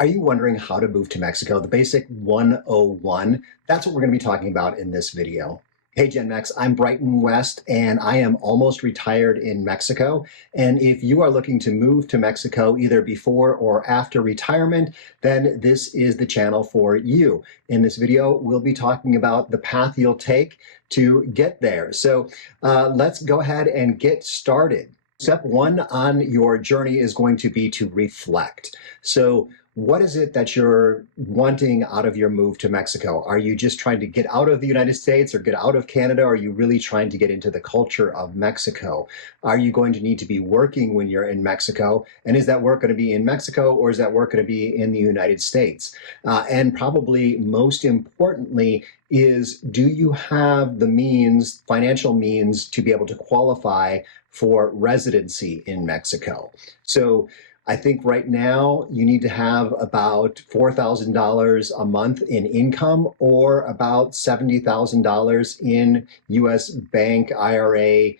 Are you wondering how to move to Mexico? The basic 101. That's what we're going to be talking about in this video. Hey Gen Mex, I'm Brighton West and I am almost retired in Mexico. And if you are looking to move to Mexico either before or after retirement, then this is the channel for you. In this video, we'll be talking about the path you'll take to get there. So let's go ahead and get started. Step one on your journey is going to be to reflect. So what is it that you're wanting out of your move to Mexico? Are you just trying to get out of the United States or get out of Canada? Or are you really trying to get into the culture of Mexico? Are you going to need to be working when you're in Mexico? And is that work going to be in Mexico or is that work going to be in the United States? And probably most importantly is, do you have the means, financial means, to be able to qualify for residency in Mexico? So I think right now you need to have about $4,000 a month in income or about $70,000 in US bank, IRA,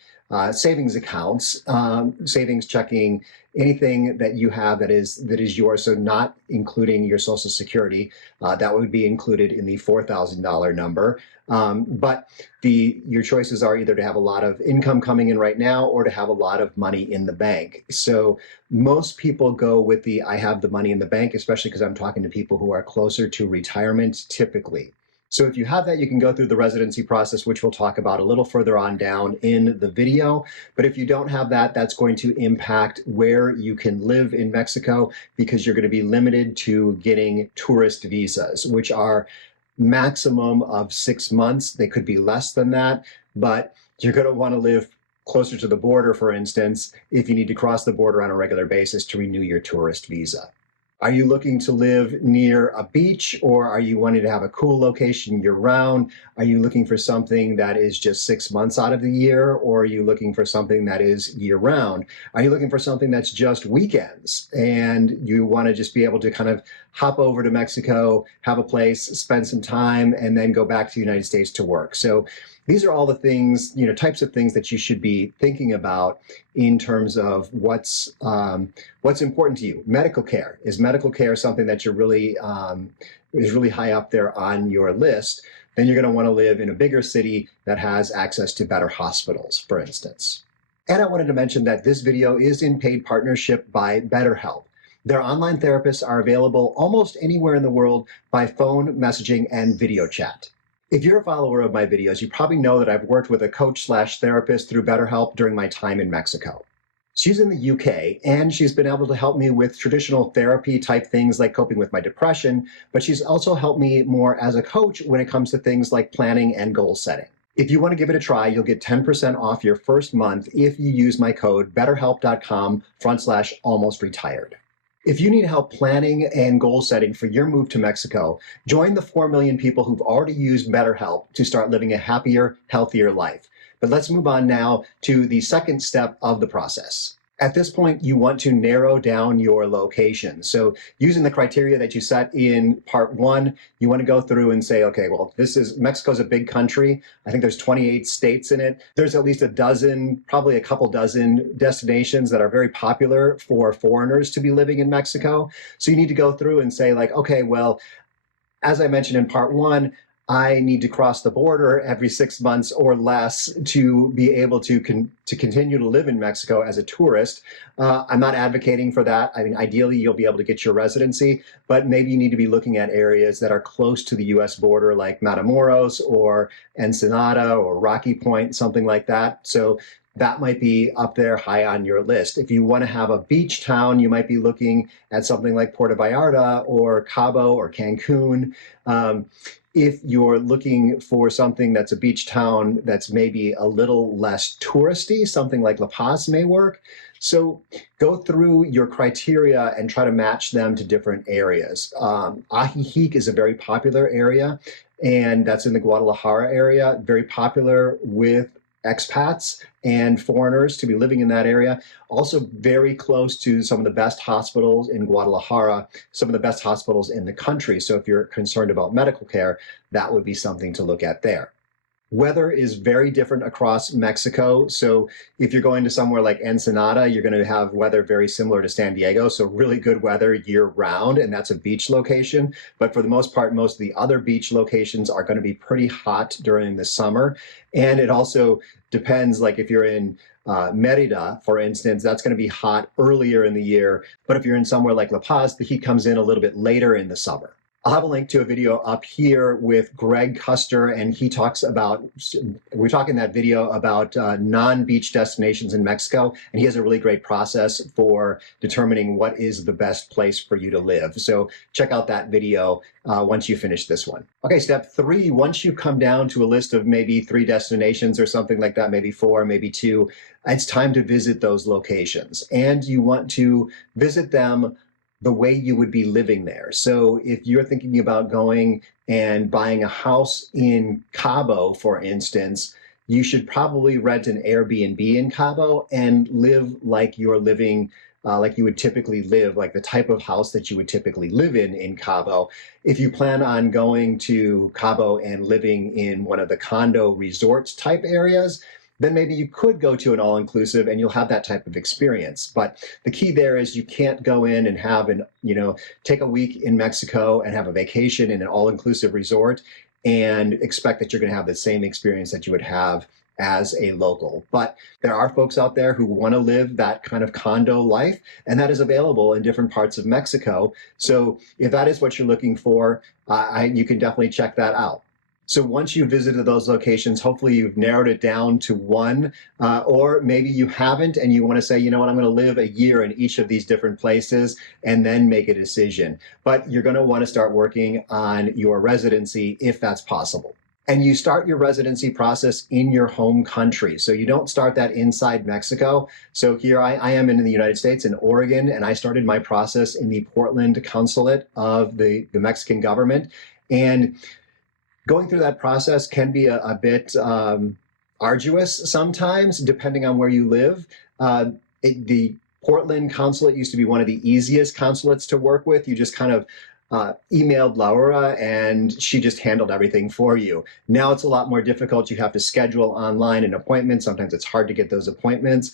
savings accounts, savings checking, anything that you have that is yours. So not including your Social Security, that would be included in the $4,000 number. But your choices are either to have a lot of income coming in right now or to have a lot of money in the bank. So most people go with the I have the money in the bank, especially because I'm talking to people who are closer to retirement typically. So if you have that, you can go through the residency process, which we'll talk about a little further on down in the video. But if you don't have that, that's going to impact where you can live in Mexico because you're going to be limited to getting tourist visas, which are maximum of 6 months. They could be less than that, but you're going to want to live closer to the border, for instance, if you need to cross the border on a regular basis to renew your tourist visa. Are you looking to live near a beach or are you wanting to have a cool location year round? Are you looking for something that is just 6 months out of the year or are you looking for something that is year round? Are you looking for something that's just weekends and you want to just be able to kind of hop over to Mexico, have a place, spend some time, and then go back to the United States to work? So these are all the things, types of things that you should be thinking about in terms of what's important to you. Medical care. Is medical care something that you're really is really high up there on your list? Then you're going to want to live in a bigger city that has access to better hospitals, for instance. And I wanted to mention that this video is in paid partnership by BetterHelp. Their online therapists are available almost anywhere in the world by phone, messaging, and video chat. If you're a follower of my videos, you probably know that I've worked with a coach/therapist through BetterHelp during my time in Mexico. She's in the UK and she's been able to help me with traditional therapy type things like coping with my depression, but she's also helped me more as a coach when it comes to things like planning and goal setting. If you want to give it a try, you'll get 10% off your first month if you use my code betterhelp.com/almostretired. If you need help planning and goal setting for your move to Mexico, join the 4 million people who've already used BetterHelp to start living a happier, healthier life. But let's move on now to the second step of the process. At this point, you want to narrow down your location. So using the criteria that you set in part 1, you want to go through and say, okay, well, Mexico's a big country. I think there's 28 states in it. There's at least a dozen, probably a couple dozen destinations that are very popular for foreigners to be living in Mexico. So you need to go through and say like, okay, well, as I mentioned in part 1, I need to cross the border every 6 months or less to be able to continue to live in Mexico as a tourist. I'm not advocating for that. I mean, ideally, you'll be able to get your residency, but maybe you need to be looking at areas that are close to the US border, like Matamoros or Ensenada or Rocky Point, something like that. So that might be up there high on your list. If you want to have a beach town, you might be looking at something like Puerto Vallarta or Cabo or Cancun. If you're looking for something that's a beach town that's maybe a little less touristy, something like La Paz may work. So go through your criteria and try to match them to different areas. Ajijic is a very popular area, and that's in the Guadalajara area, very popular with expats and foreigners to be living in that area. Also very close to some of the best hospitals in Guadalajara, some of the best hospitals in the country. So if you're concerned about medical care, that would be something to look at there. Weather is very different across Mexico. So if you're going to somewhere like Ensenada, you're going to have weather very similar to San Diego. So really good weather year round, and that's a beach location. But for the most part, most of the other beach locations are going to be pretty hot during the summer. And it also depends, like if you're in Merida, for instance, that's going to be hot earlier in the year. But if you're in somewhere like La Paz, the heat comes in a little bit later in the summer. I'll have a link to a video up here with Greg Custer, and he talks about, we're talking that video about non-beach destinations in Mexico, and he has a really great process for determining what is the best place for you to live. So check out that video once you finish this one. Okay, step 3, once you come down to a list of maybe 3 destinations or something like that, maybe 4, maybe 2, it's time to visit those locations. And you want to visit them the way you would be living there. So if you're thinking about going and buying a house in Cabo, for instance, you should probably rent an Airbnb in Cabo and live like you're living like you would typically live, like the type of house that you would typically live in Cabo. If you plan on going to Cabo and living in one of the condo resorts type areas, then maybe you could go to an all-inclusive and you'll have that type of experience. But the key there is you can't go in and have take a week in Mexico and have a vacation in an all-inclusive resort and expect that you're going to have the same experience that you would have as a local. But there are folks out there who want to live that kind of condo life, and that is available in different parts of Mexico. So if that is what you're looking for, you can definitely check that out. So once you've visited those locations, hopefully you've narrowed it down to one, or maybe you haven't and you want to say, you know what, I'm going to live a year in each of these different places and then make a decision. But you're going to want to start working on your residency if that's possible. And you start your residency process in your home country. So you don't start that inside Mexico. So here I am in the United States, in Oregon, and I started my process in the Portland consulate of the Mexican government. And going through that process can be a bit arduous sometimes, depending on where you live. The Portland consulate used to be one of the easiest consulates to work with. You just kind of emailed Laura and she just handled everything for you. Now it's a lot more difficult. You have to schedule online an appointment. Sometimes it's hard to get those appointments.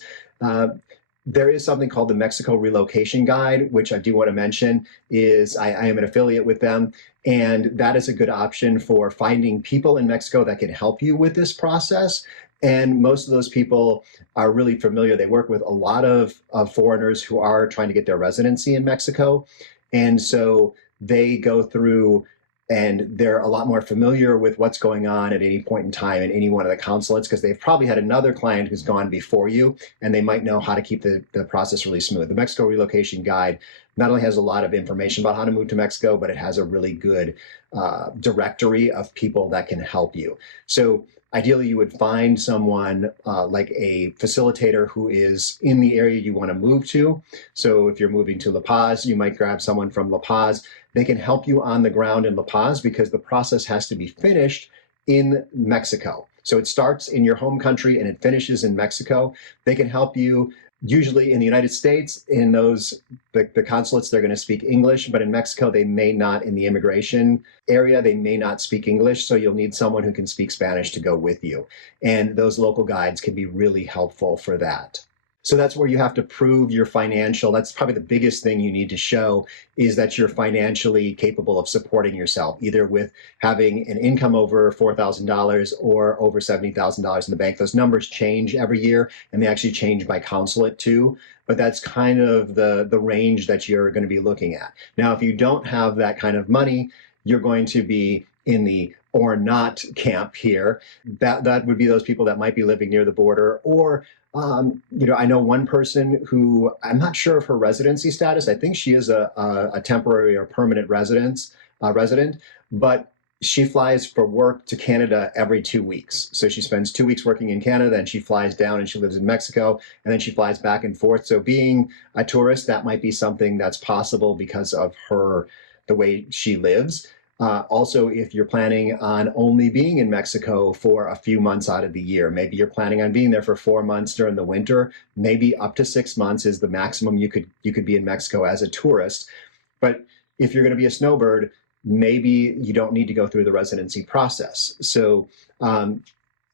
There is something called the Mexico Relocation Guide, which I do want to mention is I am an affiliate with them. And that is a good option for finding people in Mexico that can help you with this process. And most of those people are really familiar. They work with a lot of foreigners who are trying to get their residency in Mexico. And so they go through and they're a lot more familiar with what's going on at any point in time in any one of the consulates because they've probably had another client who's gone before you and they might know how to keep the process really smooth. The Mexico Relocation Guide not only has a lot of information about how to move to Mexico, but it has a really good directory of people that can help you. So ideally, you would find someone like a facilitator who is in the area you want to move to. So if you're moving to La Paz, you might grab someone from La Paz. They can help you on the ground in La Paz because the process has to be finished in Mexico. So it starts in your home country and it finishes in Mexico. They can help you. Usually in the United States, in the consulates, they're going to speak English, but in Mexico, they may not. In the immigration area, they may not speak English, so you'll need someone who can speak Spanish to go with you. And those local guides can be really helpful for that. So that's where you have to prove your financial. That's probably the biggest thing you need to show is that you're financially capable of supporting yourself, either with having an income over $4,000 or over $70,000 in the bank. Those numbers change every year and they actually change by consulate too. But that's kind of the range that you're going to be looking at. Now, if you don't have that kind of money, you're going to be in the or not camp here. That would be those people that might be living near the border or I know one person who I'm not sure of her residency status. I think she is a temporary or permanent resident, but she flies for work to Canada every 2 weeks. So she spends 2 weeks working in Canada, then she flies down and she lives in Mexico, and then she flies back and forth. So being a tourist, that might be something that's possible because of the way she lives. Also, if you're planning on only being in Mexico for a few months out of the year, maybe you're planning on being there for 4 months during the winter, maybe up to 6 months is the maximum you could be in Mexico as a tourist. But if you're going to be a snowbird, maybe you don't need to go through the residency process. So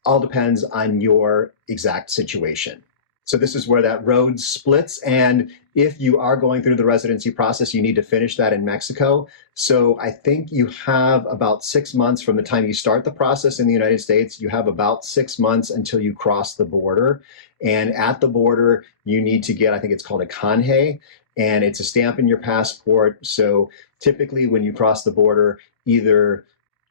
all depends on your exact situation. So this is where that road splits. And if you are going through the residency process, you need to finish that in Mexico. So I think you have about 6 months from the time you start the process in the United States. You have about 6 months until you cross the border. And at the border, you need to get, I think it's called a canje, and it's a stamp in your passport. So typically when you cross the border, either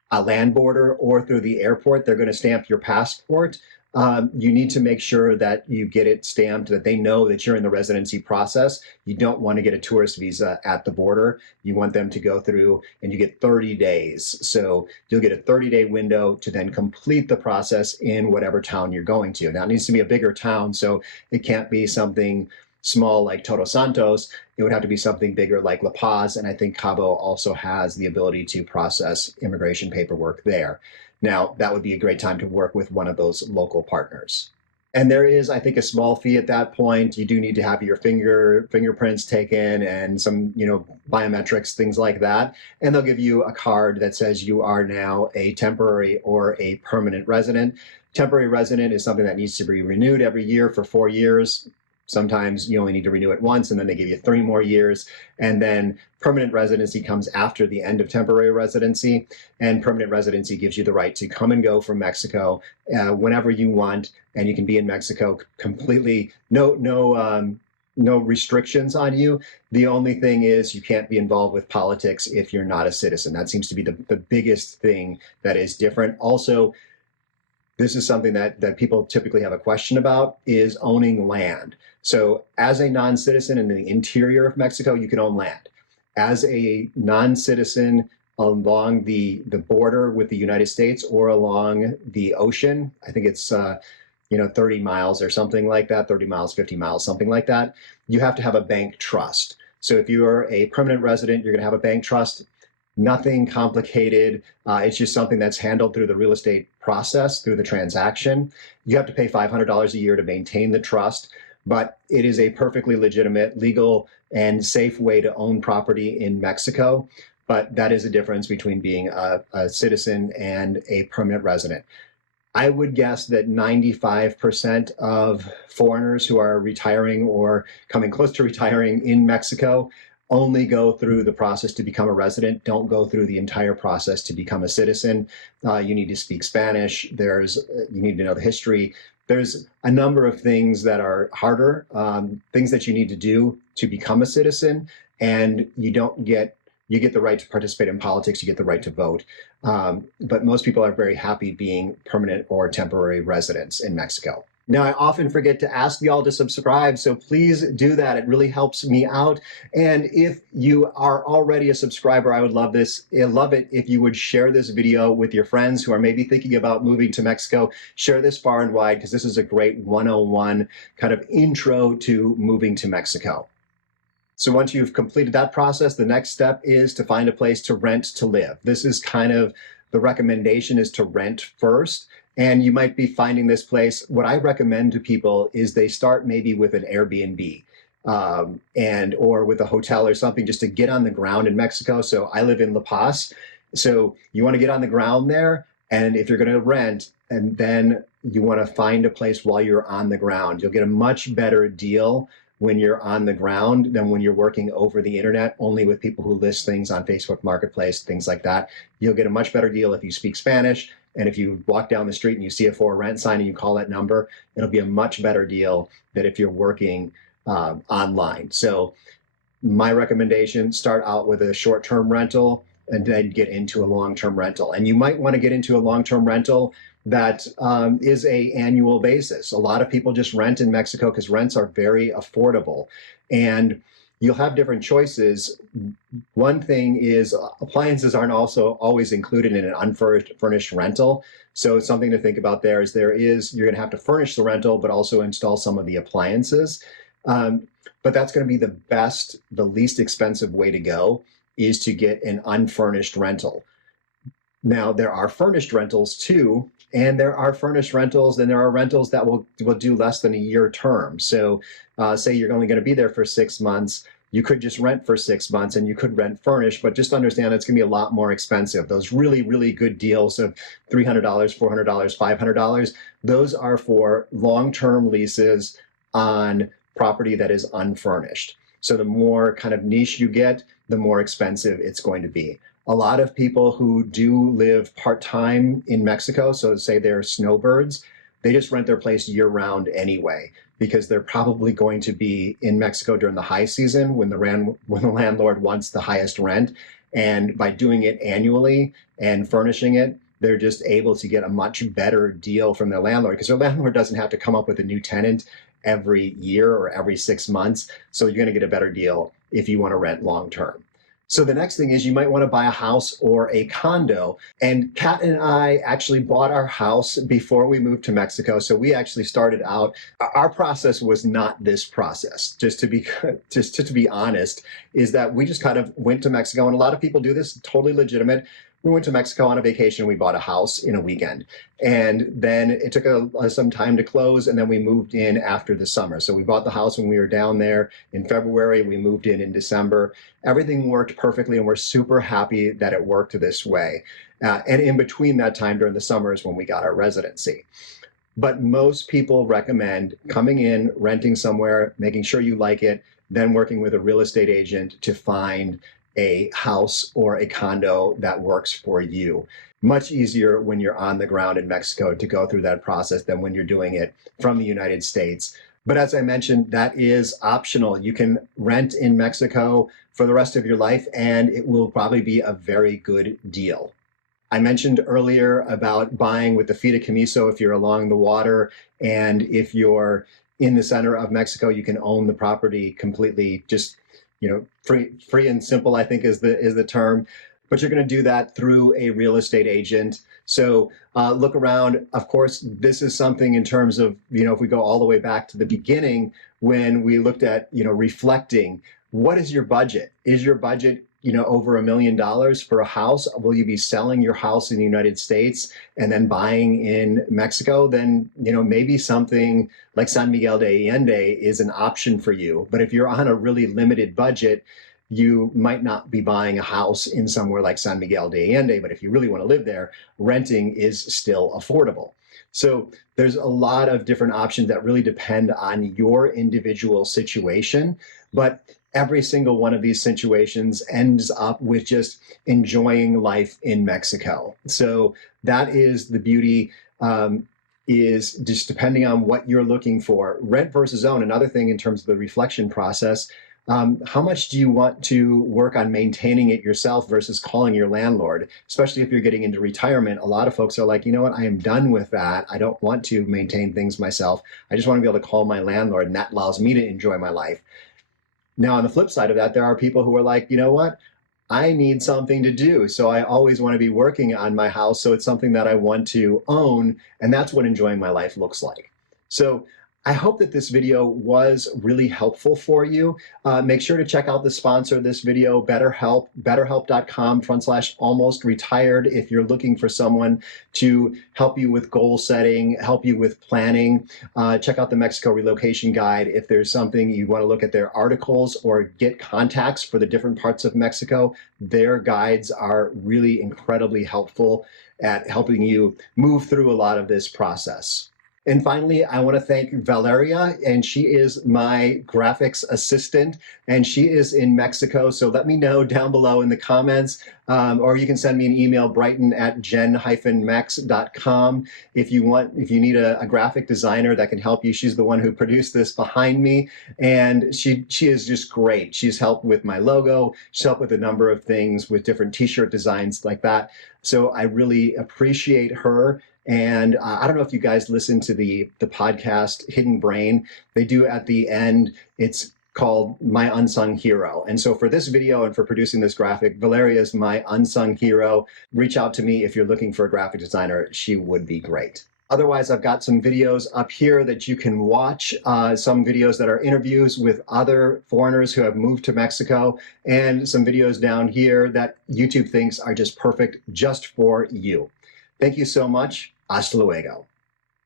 a land border or through the airport, they're going to stamp your passport. You need to make sure that you get it stamped, that they know that you're in the residency process. You don't want to get a tourist visa at the border. You want them to go through, and you get 30 days. So you'll get a 30-day window to then complete the process in whatever town you're going to. Now, it needs to be a bigger town, so it can't be something small like Todos Santos. It would have to be something bigger like La Paz, and I think Cabo also has the ability to process immigration paperwork there. Now, that would be a great time to work with one of those local partners. And there is, I think, a small fee at that point. You do need to have your fingerprints taken and some, biometrics, things like that. And they'll give you a card that says you are now a temporary or a permanent resident. Temporary resident is something that needs to be renewed every year for 4 years. Sometimes you only need to renew it once, and then they give you 3 more years. And then permanent residency comes after the end of temporary residency. And permanent residency gives you the right to come and go from Mexico whenever you want, and you can be in Mexico completely, no restrictions on you. The only thing is you can't be involved with politics if you're not a citizen. That seems to be the biggest thing that is different. Also, this is something that people typically have a question about, is owning land. So as a non-citizen in the interior of Mexico, you can own land. As a non-citizen along the border with the United States or along the ocean, I think it's 30 miles or something like that, 30 miles, 50 miles, something like that, you have to have a bank trust. So if you are a permanent resident, you're going to have a bank trust. Nothing complicated. It's just something that's handled through the real estate process, through the transaction. You have to pay $500 a year to maintain the trust, but it is a perfectly legitimate, legal, and safe way to own property in Mexico. But that is a difference between being a citizen and a permanent resident. I would guess that 95% of foreigners who are retiring or coming close to retiring in Mexico only go through the process to become a resident, don't go through the entire process to become a citizen. You need to speak Spanish. You need to know the history. There's a number of things that are harder, things that you need to do to become a citizen, and you get the right to participate in politics, you get the right to vote. But most people are very happy being permanent or temporary residents in Mexico. Now, I often forget to ask y'all to subscribe, so please do that. It really helps me out. And if you are already a subscriber, I would love this. I love it if you would share this video with your friends who are maybe thinking about moving to Mexico. Share this far and wide, because this is a great 101 kind of intro to moving to Mexico. So once you've completed that process, the next step is to find a place to rent to live. This is kind of the recommendation, is to rent first. And you might be finding this place. What I recommend to people is they start maybe with an Airbnb or with a hotel or something, just to get on the ground in Mexico. So I live in La Paz. So you want to get on the ground there. And if you're going to rent, and then you want to find a place while you're on the ground, you'll get a much better deal when you're on the ground than when you're working over the internet, only with people who list things on Facebook Marketplace, things like that. You'll get a much better deal if you speak Spanish. And if you walk down the street and you see a for rent sign and you call that number, it'll be a much better deal than if you're working online. So my recommendation, start out with a short-term rental and then get into a long-term rental. And you might want to get into a long-term rental that is a annual basis. A lot of people just rent in Mexico because rents are very affordable. And you'll have different choices. One thing is appliances aren't also always included in an unfurnished rental. So something to think about there is you're going to have to furnish the rental, but also install some of the appliances. But that's going to be the least expensive way to go, is to get an unfurnished rental. Now, there are furnished rentals too, and there are furnished rentals, and there are rentals that will do less than a year term. So say you're only going to be there for 6 months. You could just rent for 6 months and you could rent furnished, but just understand it's going to be a lot more expensive. Those really, really good deals of $300, $400, $500, those are for long-term leases on property that is unfurnished. So the more kind of niche you get, the more expensive it's going to be. A lot of people who do live part-time in Mexico, so say they're snowbirds, they just rent their place year-round anyway, because they're probably going to be in Mexico during the high season when the landlord wants the highest rent. And by doing it annually and furnishing it, they're just able to get a much better deal from their landlord, because their landlord doesn't have to come up with a new tenant every year or every 6 months. So you're going to get a better deal if you want to rent long-term. So the next thing is you might want to buy a house or a condo. And Kat and I actually bought our house before we moved to Mexico. So we actually started out, our process was not this process, just to be honest, is that we just kind of went to Mexico, and a lot of people do this, totally legitimate. We went to Mexico on a vacation. We bought a house in a weekend. And then it took some time to close, and then we moved in after the summer. So we bought the house when we were down there in February. We moved in December. Everything worked perfectly, and we're super happy that it worked this way. And in between that time during the summer is when we got our residency. But most people recommend coming in, renting somewhere, making sure you like it, then working with a real estate agent to find a house or a condo that works for you. Much easier when you're on the ground in Mexico to go through that process than when you're doing it from the United States. But as I mentioned, that is optional. You can rent in Mexico for the rest of your life, and it will probably be a very good deal. I mentioned earlier about buying with the fideicomiso if you're along the water, and if you're in the center of Mexico, you can own the property completely, just free and simple, I think is the term. But you're going to do that through a real estate agent. So look around. Of course, this is something in terms of, if we go all the way back to the beginning, when we looked at, reflecting, what is your budget? Is your budget, over $1 million for a house? Will you be selling your house in the United States and then buying in Mexico? Then, maybe something like San Miguel de Allende is an option for you. But if you're on a really limited budget, you might not be buying a house in somewhere like San Miguel de Allende. But if you really want to live there, renting is still affordable. So there's a lot of different options that really depend on your individual situation. But every single one of these situations ends up with just enjoying life in Mexico. So that is the beauty, is just depending on what you're looking for. Rent versus own, another thing in terms of the reflection process. How much do you want to work on maintaining it yourself versus calling your landlord? Especially if you're getting into retirement, a lot of folks are like, you know what, I am done with that. I don't want to maintain things myself. I just want to be able to call my landlord, and that allows me to enjoy my life. Now, on the flip side of that, there are people who are like, you know what, I need something to do. So I always want to be working on my house. So it's something that I want to own. And that's what enjoying my life looks like. So I hope that this video was really helpful for you. Make sure to check out the sponsor of this video, BetterHelp, betterhelp.com/almost retired. If you're looking for someone to help you with goal setting, help you with planning, check out the Mexico Relocation Guide. If there's something you want to look at their articles or get contacts for the different parts of Mexico, their guides are really incredibly helpful at helping you move through a lot of this process. And finally, I want to thank Valeria, and she is my graphics assistant, and she is in Mexico. So let me know down below in the comments, or you can send me an email, brighton@gen-mex.com. If you need a graphic designer that can help you. She's the one who produced this behind me, and she is just great. She's helped with my logo. She's helped with a number of things with different t-shirt designs like that. So I really appreciate her. And I don't know if you guys listen to the podcast Hidden Brain. They do at the end, it's called My Unsung Hero. And so for this video and for producing this graphic, Valeria is my unsung hero. Reach out to me if you're looking for a graphic designer. She would be great. Otherwise, I've got some videos up here that you can watch, some videos that are interviews with other foreigners who have moved to Mexico, and some videos down here that YouTube thinks are just perfect just for you. Thank you so much. Hasta luego.